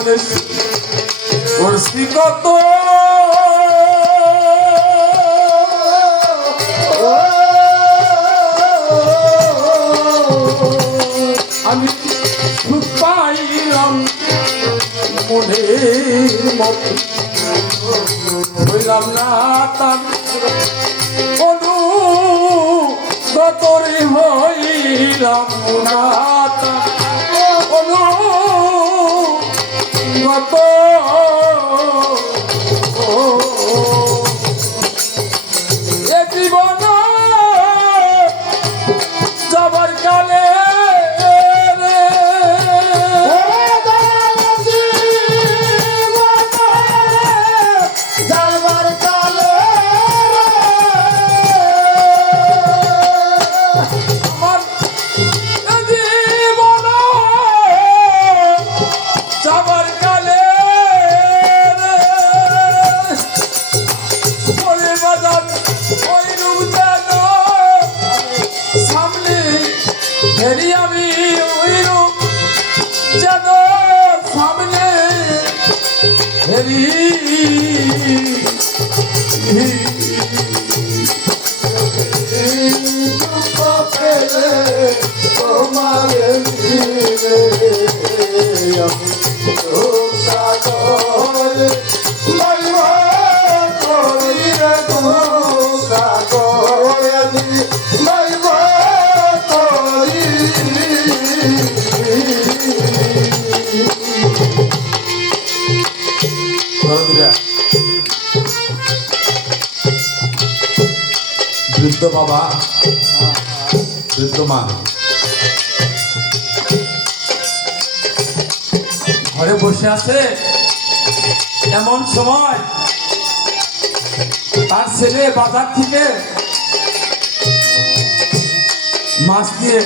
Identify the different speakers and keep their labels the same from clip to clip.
Speaker 1: জীবনে কত আমি পাইলাম মনের মতো না তার অনু গতরে হইলাম না ফেরি আমি ওই রূপ যেন সামনে ফেরি।
Speaker 2: তোমারে মিলে
Speaker 1: বৃদ্ধ বাবা। বৃদ্ধ মা। ঘরে বসে আছে এমন সময় তার ছেলে বাজার থেকে মাছ দিয়ে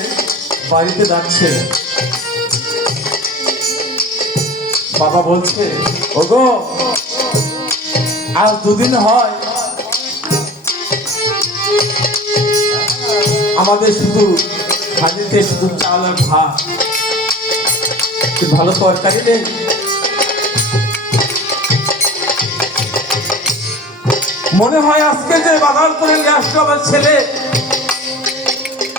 Speaker 1: বাড়িতে যাচ্ছে। বাবা বলছে, ওগো আর দুদিন হয় আমাদের শুধু হাজিতে শুধু চাল আর ভাত। ভালো তরকারি নেই মনে হয় আজকে যে বাগান করে নিয়ে আসলো আমার ছেলে।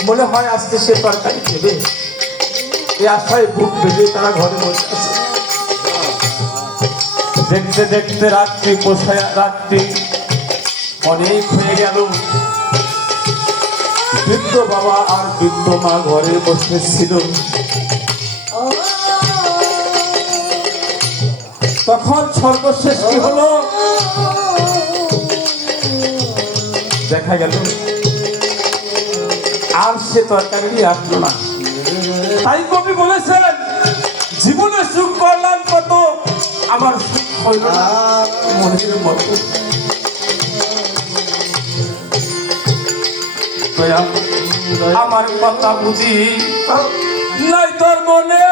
Speaker 1: মনে হয় আজকে সে তরকারি খেবে এই আশায় বুক বেঁধে তারা ঘরে বসে আছে। দেখতে দেখতে রাত্রি পোষায়, রাত্রি অনেক হয়ে গেল। বৃদ্ধ বাবা আর বৃদ্ধ মা ঘরে বসে ছিল। তখন সর্বশেষ কি হলো? দেখা গেল। আর সে তরকারি আসলো না। তাই কবি বলেছেন, জীবনে সুখ করলাম কত, আমার সুখ হইল না। মনের মতো আমার কথা বুঝি? নাই তোর মনে।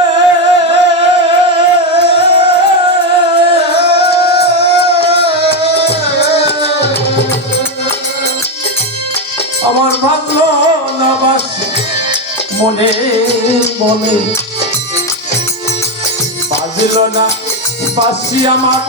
Speaker 1: আমার ভাবলো না মনে মনে। বাজল না, বাসি আমার।